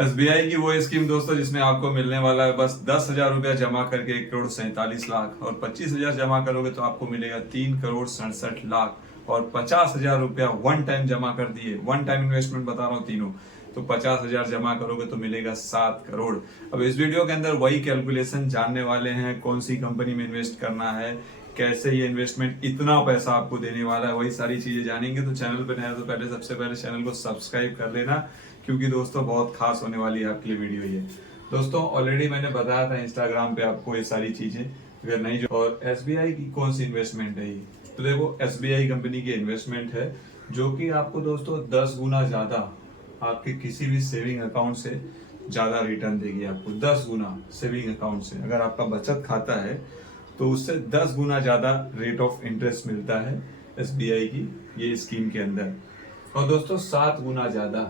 SBI की वो scheme दोस्तों जिसमें आपको मिलने वाला है बस 10,000 रुपया जमा करके 1,47,00,000 और 25,000 जमा करोगे तो आपको मिलेगा 3,67,00,000 और 50,000 रुपया वन टाइम जमा कर दिए, वन टाइम इन्वेस्टमेंट बता रहा हूँ तीनों, तो 50,000 जमा करोगे तो मिलेगा 7 करोड़। अब इस वीडियो के अंदर वही कैलकुलेशन जानने वाले हैं, कौन सी कंपनी में इन्वेस्ट करना है, कैसे ये इन्वेस्टमेंट इतना पैसा आपको देने वाला है, वही सारी चीजें जानेंगे। तो चैनल पर नया तो पहले सबसे पहले चैनल को सब्सक्राइब कर लेना, क्योंकि दोस्तों बहुत खास होने वाली है आपके लिए वीडियो ये। दोस्तों ऑलरेडी मैंने बताया था इंस्टाग्राम पे आपको ये सारी चीजें, अगर नहीं जो। और एसबीआई की कौन सी इन्वेस्टमेंट है ये, तो देखो एसबीआई कंपनी की इन्वेस्टमेंट है जो कि आपको दोस्तों 10 गुना ज्यादा आपके किसी भी सेविंग अकाउंट से ज्यादा रिटर्न देगी। आपको 10 गुना सेविंग अकाउंट से, अगर आपका बचत खाता है तो उससे 10 गुना ज्यादा रेट ऑफ इंटरेस्ट मिलता है एसबीआई की ये स्कीम के अंदर। और दोस्तों 7 गुना ज्यादा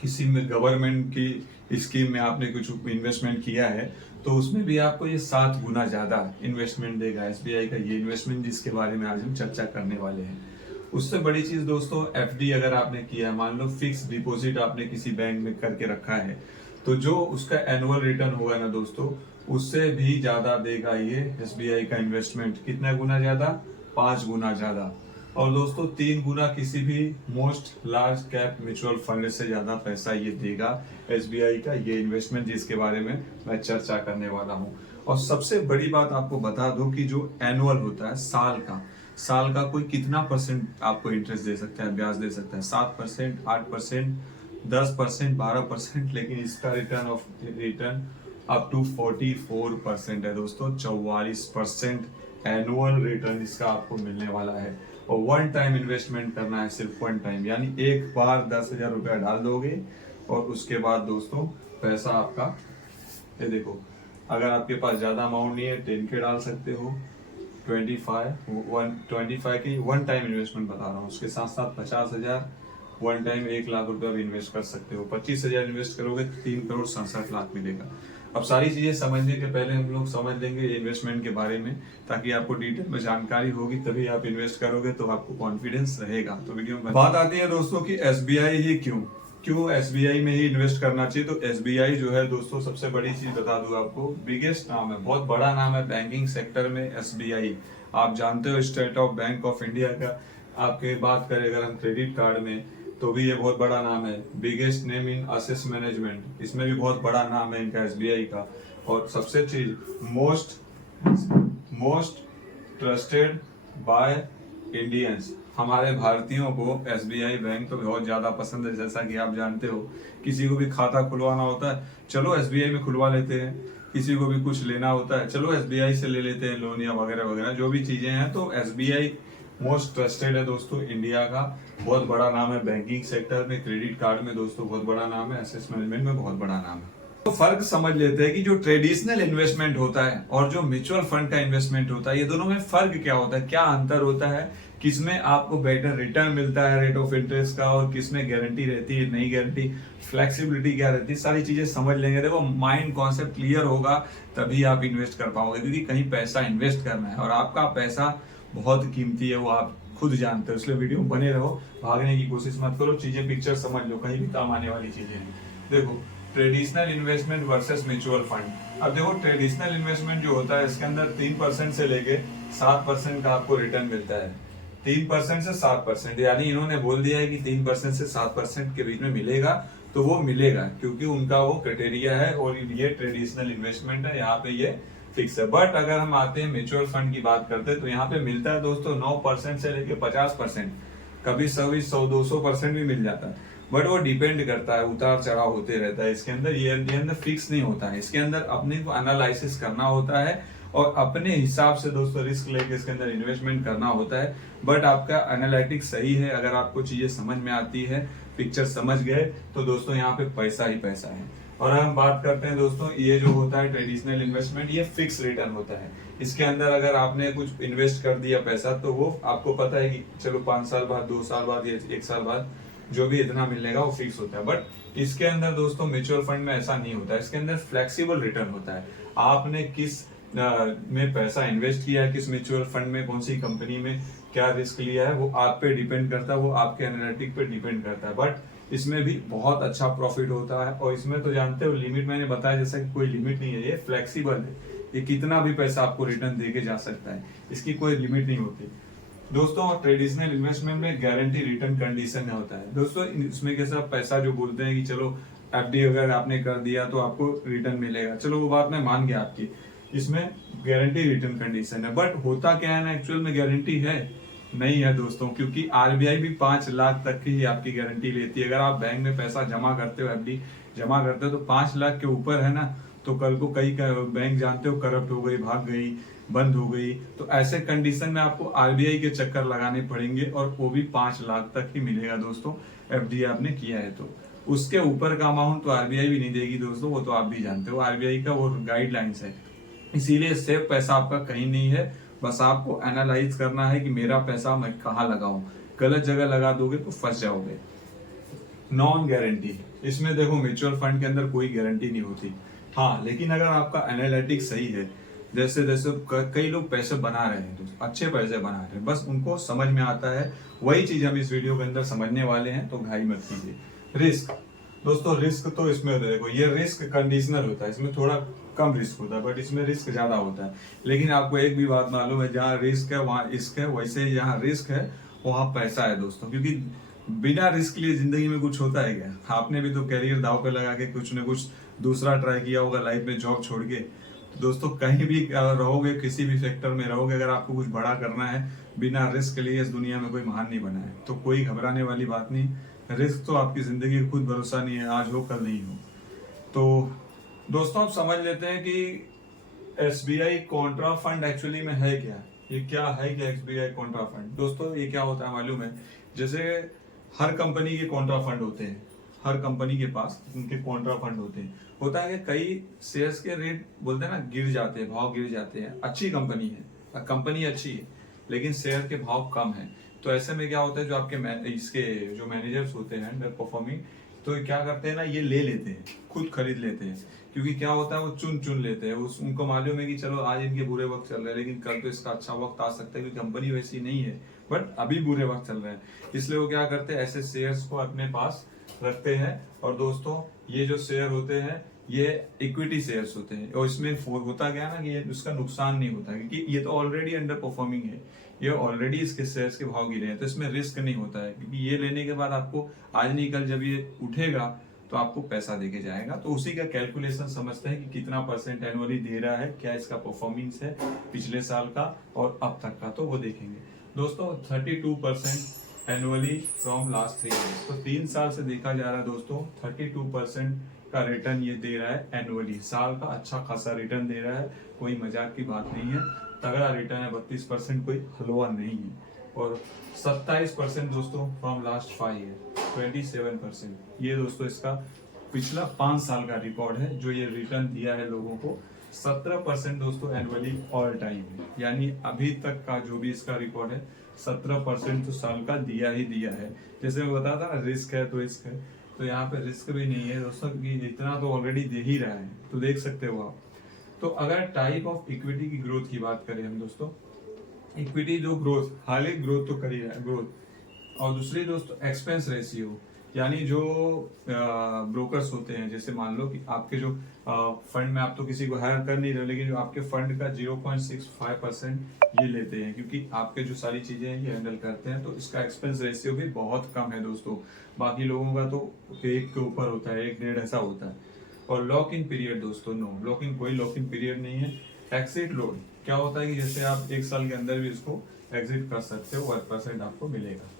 किसी में गवर्नमेंट की स्कीम में आपने कुछ इन्वेस्टमेंट किया है तो उसमें भी आपको ये 7 गुना ज्यादा इन्वेस्टमेंट देगा एसबीआई का ये इन्वेस्टमेंट, जिसके बारे में आज हम चर्चा करने वाले हैं। उससे बड़ी चीज दोस्तों एफडी अगर आपने किया है, मान लो फिक्स डिपॉजिट आपने किसी बैंक में करके रखा है, तो जो उसका एनुअल रिटर्न होगा ना दोस्तों, उससे भी ज्यादा देगा ये एसबीआई का इन्वेस्टमेंट। कितना गुना ज्यादा? 5 गुना ज्यादा। और दोस्तों 3 गुना किसी भी most large cap mutual fund से ज्यादा पैसा ये देगा एसबीआई का ये इन्वेस्टमेंट, जिसके बारे में मैं चर्चा करने वाला हूँ। और सबसे बड़ी बात आपको बता दो कि जो एनुअल होता है साल का कोई कितना परसेंट आपको इंटरेस्ट दे सकता है, ब्याज दे सकता है? 7%, 8%, 10%, 12%, लेकिन इसका रिटर्न अप टू 44% है दोस्तों। 44% एनुअल रिटर्न इसका आपको मिलने वाला है। और वन टाइम इन्वेस्टमेंट करना है, सिर्फ वन टाइम, यानी एक बार 10,000 रुपया डाल दोगे और उसके बाद दोस्तों पैसा आपका, ये देखो, अगर आपके पास ज्यादा अमाउंट नहीं है 10 के डाल सकते हो, 25 की वन टाइम इन्वेस्टमेंट बता रहा हूँ। उसके साथ साथ 50,000 वन टाइम 1,00,000 रुपया भी इन्वेस्ट कर सकते हो। 25,000 इन्वेस्ट करोगे तो 3,67,00,000 मिलेगा। अब सारी चीजें समझने के पहले हम लोग समझ लेंगे इन्वेस्टमेंट के बारे में, ताकि आपको डिटेल में जानकारी होगी, तभी आप इन्वेस्ट करोगे तो आपको कॉन्फिडेंस रहेगा। तो वीडियो में बात आती है दोस्तों कि एसबीआई ही क्यों एसबीआई में ही इन्वेस्ट करना चाहिए। तो एसबीआई जो है दोस्तों, सबसे बड़ी चीज बता दूं आपको, बिगेस्ट नाम है, बहुत बड़ा नाम है बैंकिंग सेक्टर में एसबीआई। आप जानते हो state of bank of India का। आपके बात करें अगर हम क्रेडिट कार्ड में, तो भी ये बहुत बड़ा नाम है। Biggest name in assess management, इसमें भी बहुत बड़ा नाम है इनका एसबीआई का। और सबसे चीज मोस्ट ट्रस्टेड बाय इंडियंस, हमारे भारतीयों को एसबीआई बैंक तो बहुत ज्यादा पसंद है। जैसा कि आप जानते हो, किसी को भी खाता खुलवाना होता है, चलो एसबीआई में खुलवा लेते हैं। किसी को भी कुछ लेना होता है, चलो एसबीआई से ले लेते हैं लोन या वगैरह वगैरह जो भी चीजें हैं। तो एसबीआई मोस्ट ट्रस्टेड है दोस्तों इंडिया का, बहुत बड़ा नाम है बैंकिंग सेक्टर में, क्रेडिट कार्ड में दोस्तों बहुत बड़ा नाम है, एसेट मैनेजमेंट में बहुत बड़ा नाम है। तो फर्क समझ लेते हैं कि जो ट्रेडिशनल इन्वेस्टमेंट होता है और जो म्यूचुअल फंड का इन्वेस्टमेंट होता है, ये दोनों में फर्क क्या होता है, क्या अंतर होता है, किसमें आपको बेटर रिटर्न मिलता है रेट ऑफ इंटरेस्ट का, और किसमें गारंटी रहती है, नहीं गारंटी, फ्लेक्सिबिलिटी क्या रहती है, सारी चीजें समझ लेंगे। देखो माइंड कॉन्सेप्ट क्लियर होगा तभी आप इन्वेस्ट कर पाओगे, क्योंकि कहीं पैसा इन्वेस्ट करना है और आपका पैसा बहुत कीमती है, वो आप खुद जानते हो। इसलिए वीडियो बने रहो, भागने की कोशिश मत करो, चीजें पिक्चर समझ लो, कहीं भी काम आने वाली चीजें हैं। देखो traditional investment versus mutual fund. अब देखो ट्रेडिशनल इन्वेस्टमेंट जो होता है इसके अंदर 3% से लेके 7% का आपको रिटर्न मिलता है। 3% से 7%, यानी इन्होंने बोल दिया है कि 3% से 7% के बीच में मिलेगा, तो वो मिलेगा, क्योंकि उनका वो क्राइटेरिया है और ये ट्रेडिशनल इन्वेस्टमेंट है, यहाँ पे ये फिक्स है। बट अगर हम आते हैं म्यूचुअल फंड की बात करते हैं, तो यहाँ पे मिलता है दोस्तों 9% से लेके 50%, कभी 100-200% भी मिल जाता है। बट वो डिपेंड करता है, उतार चढ़ाव होते रहता है इसके अंदर, ये अंदर फिक्स नहीं होता है। इसके अंदर अपने को एनालिसिस करना होता है और अपने हिसाब से दोस्तों रिस्क लेके इसके अंदर इन्वेस्टमेंट करना होता है। बट आपका एनालिटिक्स सही है, अगर आपको चीजें समझ में आती है, पिक्चर समझ गए, तो दोस्तों यहाँ पे पैसा ही पैसा है। और हम बात करते हैं दोस्तों, ये जो होता है ट्रेडिशनल इन्वेस्टमेंट, ये फिक्स रिटर्न होता है। इसके अंदर अगर आपने कुछ इन्वेस्ट कर दिया पैसा, तो वो आपको पता है कि चलो 5 साल बाद, 2 साल बाद या 1 साल बाद जो भी इतना मिलेगा वो फिक्स होता है। बट इसके अंदर दोस्तों म्यूचुअल फंड में ऐसा नहीं होता है, इसके अंदर फ्लेक्सिबल रिटर्न होता है। आपने किस में पैसा इन्वेस्ट किया है, किस म्यूचुअल फंड में, कौन सी कंपनी में क्या रिस्क लिया है, वो आप पे डिपेंड करता है, वो आपके एनालिटिक पे डिपेंड करता है। बट इसमें भी बहुत अच्छा प्रॉफिट होता है। और इसमें तो जानते हो लिमिट मैंने बताया जैसा कि कोई लिमिट नहीं है, ये फ्लेक्सिबल है, ये कितना भी पैसा आपको रिटर्न देके जा सकता है, इसकी कोई लिमिट नहीं होती। दोस्तों ट्रेडिशनल इन्वेस्टमेंट में गारंटी रिटर्न कंडीशन में होता है दोस्तों। इसमें कैसा पैसा जो बोलते हैं कि चलो एफडी अगर आपने कर दिया तो आपको रिटर्न मिलेगा, चलो वो बात मैं मान गया आपकी, इसमें गारंटी रिटर्न कंडीशन है। बट होता क्या है ना, एक्चुअल में गारंटी है नहीं है दोस्तों, क्योंकि आरबीआई भी 5 लाख तक की ही आपकी गारंटी लेती है। अगर आप बैंक में पैसा जमा करते हो, एफडी जमा करते हो, तो 5 लाख के ऊपर है ना, तो कल को कई बैंक जानते हो करप्ट हो गई, भाग गई, बंद हो गई, तो ऐसे कंडीशन में आपको आरबीआई के चक्कर लगाने पड़ेंगे, और वो भी 5 लाख तक ही मिलेगा दोस्तों, एफडी आपने किया है तो। उसके ऊपर का अमाउंट तो आरबीआई भी नहीं देगी दोस्तों, वो तो आप भी जानते हो, आरबीआई का वो गाइडलाइंस है। इसीलिए सेफ पैसा आपका कहीं नहीं है, बस आपको एनालाइज करना है कि मेरा पैसा मैं कहाँ लगाऊं। गलत जगह लगा दोगे तो फंस जाओगे। नॉन गारंटी, इसमें देखो म्यूचुअल फंड के अंदर कोई गारंटी नहीं होती। हाँ, लेकिन अगर आपका एनालिटिक्स सही है, जैसे जैसे कई लोग पैसे बना रहे हैं दोस्त, अच्छे पैसे बना रहे हैं, बस उनको समझ में आता है, वही चीज हम इस वीडियो के अंदर समझने वाले हैं, तो घाई मत कीजिए। रिस्क दोस्तों, रिस्क तो इसमें देखो, ये रिस्क कंडीशनल होता है, इसमें थोड़ा कम रिस्क होता है, बट इसमें रिस्क ज्यादा होता है। लेकिन आपको एक भी बात मालूम है, जहाँ रिस्क है वहाँ इश्क है, वैसे ही जहाँ रिस्क है वहाँ पैसा है दोस्तों। क्योंकि बिना रिस्क लिए जिंदगी में कुछ होता है क्या? आपने भी तो करियर दाव पे लगा के कुछ न कुछ दूसरा ट्राई किया होगा लाइफ में, जॉब छोड़ के। तो दोस्तों कहीं भी रहोगे, किसी भी सेक्टर में रहोगे, अगर आपको कुछ बड़ा करना है, बिना रिस्क लिए इस दुनिया में कोई महान नहीं बना है। तो कोई घबराने वाली बात नहीं, रिस्क तो आपकी जिंदगी का खुद भरोसा नहीं है, आज हो कल नहीं हो। तो दोस्तों आप समझ लेते हैं कि एसबीआई कॉन्ट्रा फंड एक्चुअली में है क्या। ये क्या है कि एसबीआई कॉन्ट्रा फंड, दोस्तों ये क्या होता है मालूम है? जैसे हर कंपनी के कॉन्ट्रा फंड होते हैं, हर कंपनी के पास उनके कॉन्ट्रा फंड होते हैं। होता है कि कई शेयर्स के रेट बोलते हैं ना गिर जाते हैं, भाव गिर जाते हैं, अच्छी कंपनी है, कंपनी अच्छी है, लेकिन शेयर के भाव कम है। तो ऐसे में क्या होता है, जो आपके इसके जो मैनेजर्स होते हैं अंडर परफॉर्मिंग, तो क्या करते हैं ना, ये ले लेते हैं, खुद खरीद लेते हैं। क्योंकि क्या होता है, वो चुन चुन लेते हैं, उनको मालूम है कि चलो आज इनके बुरे वक्त चल रहे हैं, लेकिन कल तो इसका अच्छा वक्त आ सकता है, क्योंकि कंपनी वैसी नहीं है, बट अभी बुरे वक्त चल रहे हैं। इसलिए वो क्या करते हैं, ऐसे शेयर्स को अपने पास रखते हैं। और दोस्तों ये जो शेयर होते हैं ये इक्विटी शेयर्स होते हैं, और इसमें होता क्या ना कि ये उसका नुकसान नहीं होता, क्योंकि ये तो ऑलरेडी अंडर परफॉर्मिंग है, ये ऑलरेडी इसके शेयर्स के भाव गिरे हैं, तो इसमें रिस्क नहीं होता है। क्योंकि ये लेने के बाद आपको आज नहीं कल जब ये उठेगा तो आपको पैसा देके जाएगा। तो उसी का कैलकुलेशन समझते हैं कि कितना परसेंट एनुअली दे रहा है, क्या इसका परफॉर्मेंस है पिछले साल का और अब तक का, तो वो देखेंगे दोस्तों। 32% एनुअली फ्रॉम लास्ट 3 ईयर्स, तो 3 साल से देखा जा रहा है दोस्तों, 32% का रिटर्न ये दे रहा है एनुअली, साल का अच्छा खासा रिटर्न दे रहा है, कोई मजाक की बात नहीं है, तगड़ा रिटर्न है। 32% कोई हलवा नहीं है। और 27% दोस्तों फ्रॉम लास्ट 5 ईयर, 27%, ये दोस्तों इसका पिछला 5 साल का रिकॉर्ड है, जो ये रिटर्न दिया है लोगों को। 17% दोस्तों एनुअली ऑल टाइम है, यानी अभी तक का जो भी इसका रिकॉर्ड है, 17% तो साल का दिया ही दिया है। जैसे मैं बताया था ना, रिस्क है तो रिस्क है, तो यहाँ पे रिस्क भी नहीं है दोस्तों, कि इतना तो ऑलरेडी दे ही रहा है, तो देख सकते हो आप। तो अगर टाइप ऑफ इक्विटी की ग्रोथ की बात करें हम दोस्तों, इक्विटी जो ग्रोथ, हाल ही ग्रोथ तो करी है ग्रोथ, और दूसरी दोस्तों एक्सपेंस रेशियो, यानी जो ब्रोकर्स होते हैं, जैसे मान लो कि आपके जो फंड में आप तो किसी को हायर कर नहीं रहे, लेकिन जो आपके फंड का 0.65% ये लेते हैं, क्योंकि आपके जो सारी चीजें हैं ये हैंडल करते हैं, तो इसका एक्सपेंस रेशियो भी बहुत कम है दोस्तों। बाकी लोगों का तो 1 के ऊपर होता है, 1-1.5 ऐसा होता है। और लॉक इन पीरियड दोस्तों, नो लॉक इन, कोई लॉक इन पीरियड नहीं है। एक्सिट लोड क्या होता है कि जैसे आप 1 साल के अंदर भी इसको एग्जिट कर सकते हो, 1% आपको मिलेगा।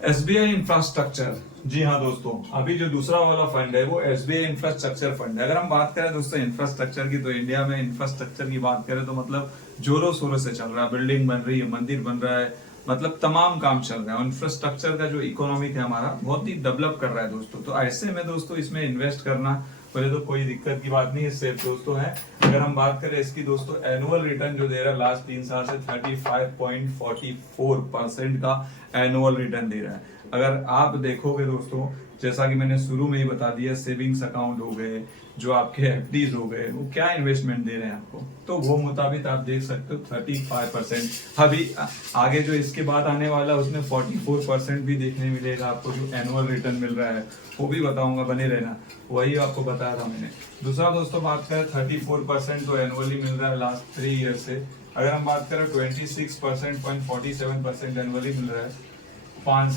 एसबीआई इंफ्रास्ट्रक्चर, जी हाँ दोस्तों, अभी जो दूसरा वाला फंड है वो एसबीआई इंफ्रास्ट्रक्चर फंड है। अगर हम बात करें दोस्तों इंफ्रास्ट्रक्चर की, तो इंडिया में इंफ्रास्ट्रक्चर की बात करें तो मतलब जोरों शोरों से चल रहा है, बिल्डिंग बन रही है, मंदिर बन रहा है, मतलब तमाम काम चल रहा है। इंफ्रास्ट्रक्चर का जो इकोनॉमिक है हमारा, बहुत ही डेवलप कर रहा है दोस्तों। तो ऐसे में दोस्तों इसमें इन्वेस्ट करना पहले तो कोई दिक्कत की बात नहीं है, सेफ दोस्तों है। अगर हम बात करें इसकी दोस्तों, एनुअल रिटर्न जो दे रहा है लास्ट 3 साल से 35.44% का एनुअल रिटर्न दे रहा है। अगर आप देखोगे दोस्तों, जैसा कि मैंने शुरू में ही बता दिया, सेविंग्स अकाउंट हो गए, जो आपके एफडीज हो गए, वो क्या इन्वेस्टमेंट दे रहे हैं आपको, तो वो मुताबिक आप देख सकते हो 35%। अभी आगे जो इसके बाद आने वाला है उसमें 44% भी देखने मिलेगा आपको, जो एनुअल रिटर्न मिल रहा है वो भी बताऊंगा, बने रहना, वही आपको बताया था मैंने। दूसरा दोस्तों बात करें 34% तो एनुअली मिल रहा है लास्ट 3 ईयर से। अगर हम बात करें 26.47% एनुअली मिल रहा है 5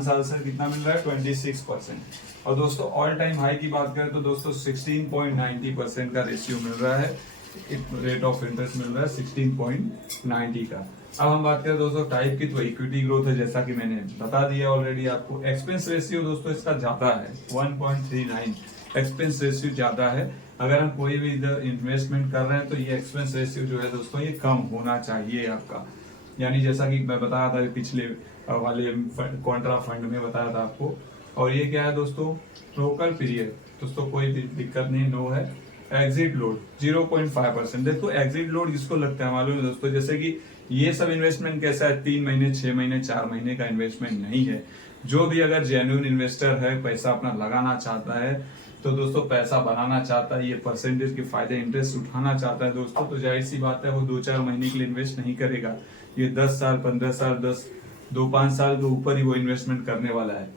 साल से कितना मिल रहा है 26%। और दोस्तों ऑल टाइम हाई की बात करें तो दोस्तों 16.90% का रेशियो मिल रहा है, रेट ऑफ इंटरेस्ट मिल रहा है 16.90 का। अब हम बात करें दोस्तों टाइप की, तो इक्विटी ग्रोथ है, जैसा कि मैंने बता दिया ऑलरेडी आपको। एक्सपेंस रेशियो दोस्तों इसका ज्यादा है 1.39, एक्सपेंस रेशियो ज्यादा है। अगर हम कोई भी इधर इन्वेस्टमेंट कर रहे हैं तो ये एक्सपेंस रेशियो जो है दोस्तों ये कम होना चाहिए आपका। यानी जैसा कि मैं बताया था पिछले वाले कॉन्ट्रा फंड में बताया था आपको। और ये क्या है दोस्तों, लोकल पीरियड, दोस्तों कोई दिक्कत नहीं, नो है। Exit load 0.5%। देखो एग्जिट लोड किसको लगता है मालूम है दोस्तों, जैसे कि ये सब इन्वेस्टमेंट कैसा है, 3 महीने 6 महीने 4 महीने का इन्वेस्टमेंट नहीं है। जो भी अगर जेन्युइन इन्वेस्टर है, पैसा अपना लगाना चाहता है, तो दोस्तों पैसा बनाना चाहता है, ये परसेंटेज के फायदे इंटरेस्ट उठाना चाहता है दोस्तों, तो जाहिर सी बात है वो 2-4 महीने के लिए इन्वेस्ट नहीं करेगा। ये 10 साल 15 साल 2-5 साल के ऊपर ही वो इन्वेस्टमेंट करने वाला है।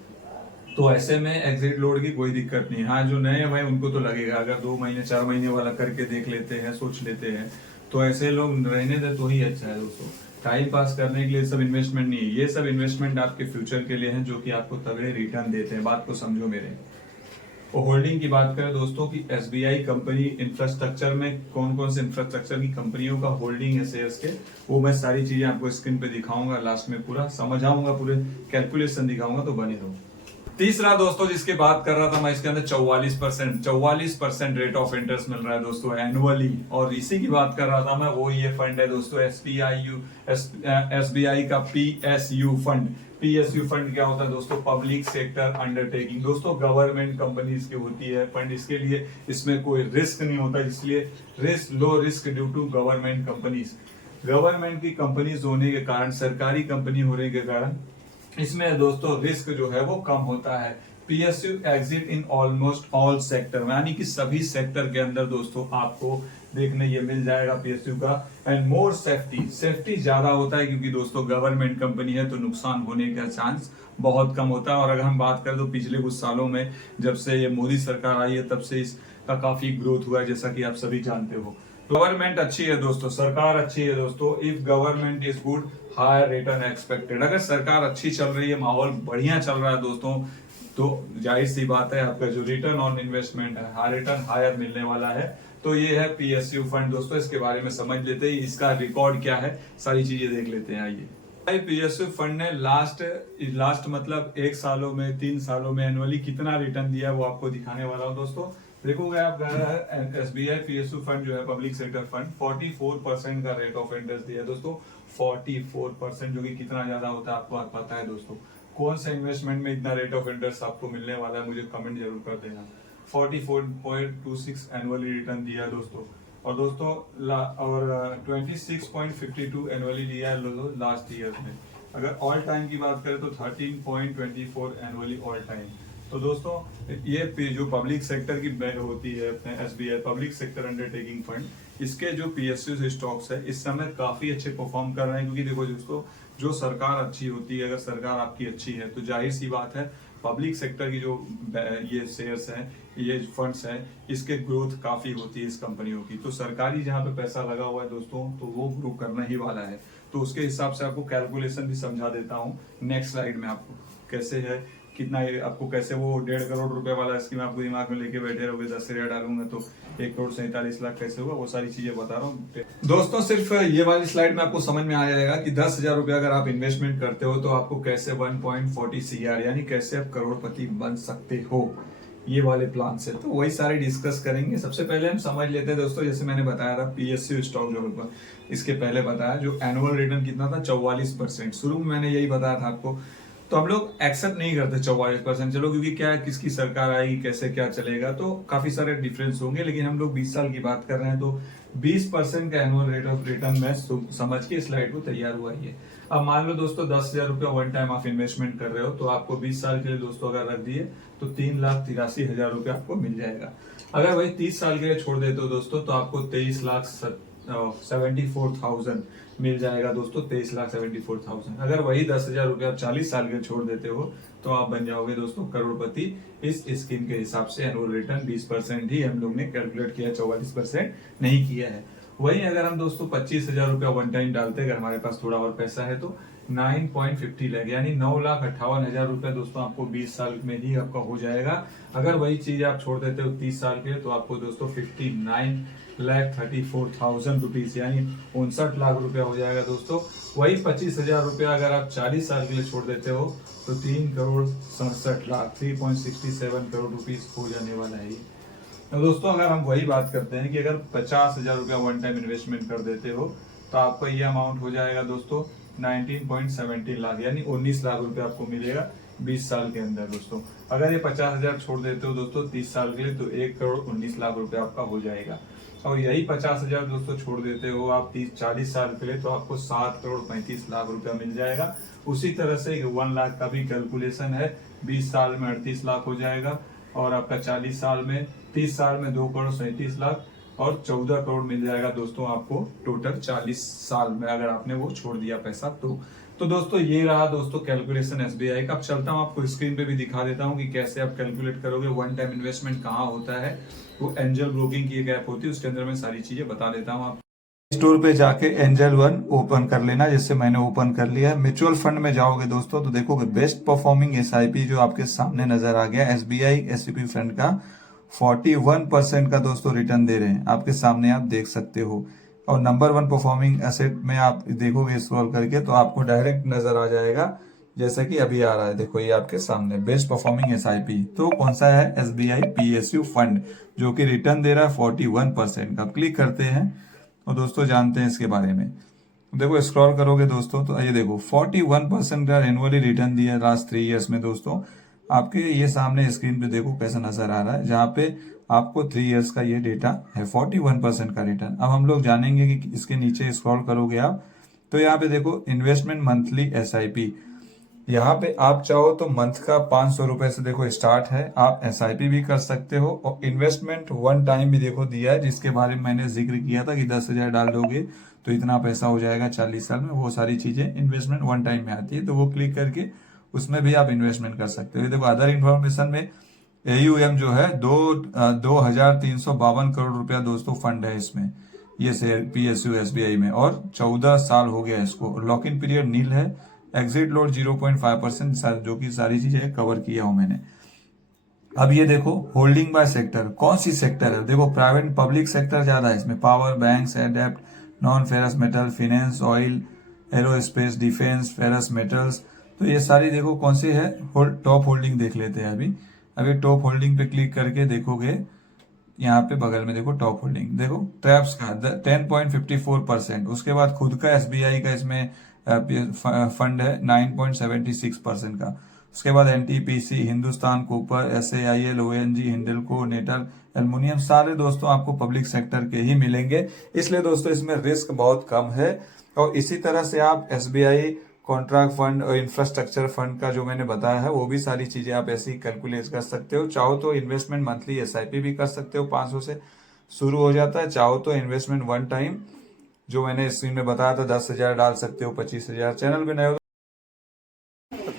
तो ऐसे में एग्जिट लोड की कोई दिक्कत नहीं। हाँ जो नए हैं उनको तो लगेगा, अगर 2 महीने 4 महीने वाला करके देख लेते हैं, सोच लेते हैं, तो ऐसे लोग रहने दे तो ही अच्छा है दोस्तों। टाइम पास करने के लिए सब इन्वेस्टमेंट नहीं है, ये सब इन्वेस्टमेंट आपके फ्यूचर के लिए है, जो कि आपको तगड़े रिटर्न देते हैं, बात को समझो मेरे। और होल्डिंग की बात करें दोस्तों की एसबीआई कंपनी इंफ्रास्ट्रक्चर में कौन कौन से इंफ्रास्ट्रक्चर की कंपनियों का होल्डिंग है शेयर्स के, वो मैं सारी चीजें आपको स्क्रीन पे दिखाऊंगा, लास्ट में पूरा समझाऊंगा, पूरे कैलकुलेशन दिखाऊंगा, तो बने रहो। तीसरा दोस्तों जिसकी बात कर रहा था मैं, इसके अंदर 44% रेट ऑफ इंटरेस्ट मिल रहा है दोस्तों एनुअली। और इसी की बात कर रहा था मैं, वो ये फंड है दोस्तों एसबीआई का पीएसयू फंड। पीएसयू फंड क्या होता है दोस्तों, पब्लिक सेक्टर अंडरटेकिंग, दोस्तों गवर्नमेंट कंपनीज की होती है फंड। इसके लिए इसमें कोई रिस्क नहीं होता, इसलिए low risk due to government companies. Government की कंपनीज होने के कारण, सरकारी कंपनी होने के कारण इसमें दोस्तों रिस्क जो है वो कम होता है। PSU exit in almost all sector, यानी कि सभी सेक्टर के अंदर दोस्तों आपको देखने ये मिल जाएगा पीएसयू का। एंड मोर सेफ्टी ज्यादा होता है, क्योंकि दोस्तों गवर्नमेंट कंपनी है तो नुकसान होने का चांस बहुत कम होता है। और अगर हम बात करें तो पिछले कुछ सालों में जब से ये मोदी सरकार आई है तब से इसका काफी ग्रोथ हुआ है, जैसा कि आप सभी जानते हो। गवर्नमेंट अच्छी है दोस्तों, सरकार अच्छी है दोस्तों, if government is good higher return expected. अगर सरकार अच्छी चल रही है, माहौल बढ़िया चल रहा है दोस्तों, तो जाहिर सी बात है आपका जो रिटर्न ऑन इन्वेस्टमेंट है, हाई रिटर्न हायर मिलने वाला है। तो ये है पीएसयू फंड दोस्तों, इसके बारे में समझ लेते हैं, इसका रिकॉर्ड क्या है, सारी चीजें देख लेते हैं। आइए, पीएसयू फंड ने लास्ट मतलब 1 सालों में 3 सालों में एनुअली कितना रिटर्न दिया है वो आपको दिखाने वाला हूँ दोस्तों। देखोगे आप, एसबीआई पीएसयू फंड जो है पब्लिक सेक्टर फंड 44% का रेट ऑफ इंटरेस्ट दिया है दोस्तों। 44% जो कि कितना ज्यादा होता है आपको पता है दोस्तों। कौन सा इन्वेस्टमेंट में इतना रेट ऑफ इंटरेस्ट आपको मिलने वाला है, मुझे कमेंट जरूर कर देना। 44.26 एनुअली रिटर्न दिया है दोस्तों। और दोस्तों 26.52 एनुअली लिया है लास्ट ईयर में। अगर ऑल टाइम की बात करें तो 13.24 एनुअली ऑल टाइम। तो दोस्तों ये जो पब्लिक सेक्टर की बैंक होती है SBI public sector undertaking fund, इसके जो पीएसयू स्टॉक्स है इस समय काफी अच्छे परफॉर्म कर रहे हैं। क्योंकि देखो दोस्तों, जो सरकार अच्छी होती है, अगर सरकार आपकी अच्छी है तो जाहिर सी बात है पब्लिक सेक्टर की जो ये शेयर्स हैं, ये फंड्स हैं, इसके ग्रोथ काफी होती है इस कंपनियों की। तो सरकारी जहाँ पे पैसा लगा हुआ है दोस्तों, तो वो ग्रो करना ही वाला है। तो उसके हिसाब से आपको कैलकुलेशन भी समझा देता हूँ नेक्स्ट स्लाइड में, आपको कैसे है, कितना आपको कैसे वो 1.5 करोड़ रुपए वाला स्कीम आपको दिमाग में लेके बैठे रहोगे, 10 शेयर डालूंगा तो 1,47,00,000 कैसे होगा, वो सारी चीजें बता रहा हूँ दोस्तों। सिर्फ ये वाली स्लाइड में आपको समझ में आ जाएगा कि 10,000 रुपया अगर आप इन्वेस्टमेंट करते हो तो आपको कैसे 1.40 CR यानी कैसे आप करोड़पति बन सकते हो, ये वाले प्लान से। तो वही सारे डिस्कस करेंगे। सबसे पहले हम समझ लेते हैं दोस्तों, जैसे मैंने बताया था पीएसयू स्टॉक जो इसके पहले बताया, जो एनुअल रिटर्न कितना था 44%। शुरू में मैंने यही बताया था आपको। तो हम लोग एक्सेप्ट नहीं करते 44%, चलो क्योंकि क्या है, किसकी सरकार आएगी, कैसे क्या चलेगा, तो काफी सारे डिफरेंस होंगे। लेकिन हम लोग 20 साल की बात कर रहे हैं तो 20% का एनुअल रेट ऑफ रिटर्न में समझ के स्लाइड को तैयार हुआ है। अब मान लो दोस्तों 10,000 रुपया वन टाइम आप इन्वेस्टमेंट कर रहे हो, तो आपको 20 साल के लिए दोस्तों अगर रख दिए तो 3,83,000 रुपया आपको मिल जाएगा। अगर वही 30 साल के लिए छोड़ देते हो दोस्तों तो आपको 23,74,000 मिल जाएगा दोस्तों, 23,74,000। अगर वही 10,000 रुपया आप 40 साल के लिए छोड़ देते हो तो आप बन जाओगे दोस्तों करोड़पति। इस स्कीम के हिसाब से एनुअल रिटर्न 20% ही हम लोग ने कैलकुलेट किया, 44% नहीं किया है। वही अगर हम दोस्तों 25,000 रुपया वन टाइम डालते, अगर हमारे पास थोड़ा और पैसा है तो 9.50 लाख यानी 9,58,000 रुपया दोस्तों आपको 20 साल में ही आपका हो जाएगा। अगर वही चीज आप छोड़ देते हो 30 साल के लिए तो आपको दोस्तों 59,34,000 रुपीज यानी 59 लाख रुपया हो जाएगा दोस्तों। वही 25,000 रुपया अगर आप 40 साल के लिए छोड़ देते हो तो 3,67,00,000 3.67 करोड़ रुपीज हो जाने वाला है। तो दोस्तों अगर हम वही बात करते हैं कि अगर 50,000 रुपया वन टाइम इन्वेस्टमेंट कर देते हो तो आपका ये अमाउंट हो जाएगा दोस्तों 19.17 लाख यानी 19 लाख रुपया आपको मिलेगा 20 साल के अंदर दोस्तों। अगर ये 50,000 छोड़ देते हो दोस्तों 30 साल के लिए तो 1,19,00,000 रुपया आपका हो जाएगा। और यही 50,000 दोस्तों छोड़ देते हो आप 40 साल के लिए तो आपको 7,35,00,000 रुपया मिल जाएगा। उसी तरह से 1 लाख का भी कैलकुलेशन है, 20 साल में 38 लाख हो जाएगा और आपका 40 साल में 30 साल में 2,37,00,000 और 14 करोड़ मिल जाएगा दोस्तों आपको टोटल 40 साल में अगर आपने वो छोड़ दिया पैसा तो दोस्तों ये रहा दोस्तों कैलकुलेशन एसबीआई का। अब चलता हूँ आपको स्क्रीन पे भी दिखा देता हूँ कि कैसे आप कैलकुलेट करोगे वन टाइम इन्वेस्टमेंट कहाँ होता है। वो एंजल ब्रोकिंग की एक ऐप होती है, उसके अंदर मैं सारी चीजें बता देता हूँ। आप स्टोर पे जाके एंजल वन ओपन कर लेना, जैसे मैंने ओपन कर लिया। म्यूचुअल फंड में जाओगे दोस्तों तो देखोगे बेस्ट परफॉर्मिंग एसआईपी जो आपके सामने नजर आ गया एसबीआई एससीपी फंड का 41% का दोस्तों रिटर्न दे रहे हैं, आपके सामने आप देख सकते हो। और नंबर 1 परफॉर्मिंग एसेट में आप देखोगे स्क्रॉल करके तो आपको डायरेक्ट नजर आ जाएगा, जैसा कि अभी आ रहा है देखो ये आपके सामने बेस्ट परफॉर्मिंग एसआईपी। तो कौन सा है? एसबीआई पीएसयू फंड जो कि रिटर्न दे रहा है 41% का। क्लिक करते हैं और दोस्तों जानते हैं इसके बारे में। देखो स्क्रॉल करोगे दोस्तों तो ये देखो 41% का एनुअली रिटर्न दिया लास्ट 3 ईयर्स में दोस्तों। आपके ये सामने स्क्रीन पे देखो कैसा नजर आ रहा है, जहाँ पे आपको 3 ईयर्स का ये डेटा है 41% का रिटर्न। अब हम लोग जानेंगे कि इसके नीचे स्क्रॉल करोगे आप तो यहाँ पे देखो इन्वेस्टमेंट मंथली एसआईपी, यहाँ पे आप चाहो तो मंथ का 500 रुपए से देखो स्टार्ट है, आप एसआईपी भी कर सकते हो। और इन्वेस्टमेंट वन टाइम भी देखो दिया है, जिसके बारे में मैंने जिक्र किया था कि 10,000 डाल दोगे तो इतना पैसा हो जाएगा 40 साल में। वो सारी चीजें इन्वेस्टमेंट वन टाइम में आती है, तो वो क्लिक करके उसमें भी आप इन्वेस्टमेंट कर सकते हो। देखो अदर इन्फॉर्मेशन में एयूएम जो है 2,352 करोड़ रुपया दोस्तों फंड है इसमें, ये शेयर पीएसयू एसबीआई में, और 14 साल हो गया इसको। लॉक इन पीरियड नील है, एग्जिट लोड 0.5%, जो कि सारी चीजें कवर किया हूं मैंने। अब ये देखो होल्डिंग बाय सेक्टर, कौन सी सेक्टर है? देखो प्राइवेट पब्लिक सेक्टर ज्यादा है इसमें, power, banks, adept, non ferrous metal, finance, oil, aerospace, defence, ferrous metals. तो ये सारी देखो कौन सी है, टॉप होल्डिंग देख लेते हैं अभी टॉप होल्डिंग पे क्लिक करके देखोगे यहाँ पे बगल में देखो टॉप होल्डिंग, देखो ट्रैप्स का 10.54%। उसके बाद खुद का एसबीआई का इसमें फंड है 9.76% का। उसके बाद NTPC, Hindustan copper, SAIL, ONG, Hindalco, नेटल एल्युमिनियम, सारे दोस्तों आपको पब्लिक सेक्टर के ही मिलेंगे। इसलिए दोस्तों इसमें रिस्क बहुत कम है। और इसी तरह से आप एसबीआई कॉन्ट्रैक्ट फंड और इंफ्रास्ट्रक्चर फंड का जो मैंने बताया है वो भी सारी चीजें आप ऐसे ही कैलकुलेट कर सकते हो। चाहो तो इन्वेस्टमेंट मंथली एसआईपी भी कर सकते हो, 500 से शुरू हो जाता है। चाहो तो इन्वेस्टमेंट वन टाइम जो मैंने स्क्रीन में बताया था 10,000 डाल सकते हो, 25,000। चैनल पे नए हो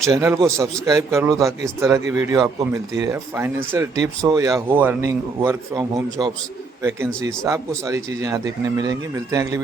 चैनल को सब्सक्राइब कर लो ताकि इस तरह की वीडियो आपको मिलती रहे। फाइनेंशियल टिप्स हो या हो earning, work from home jobs, vacancies, आपको सारी चीजें यहाँ देखने मिलेंगी। मिलते हैं अगली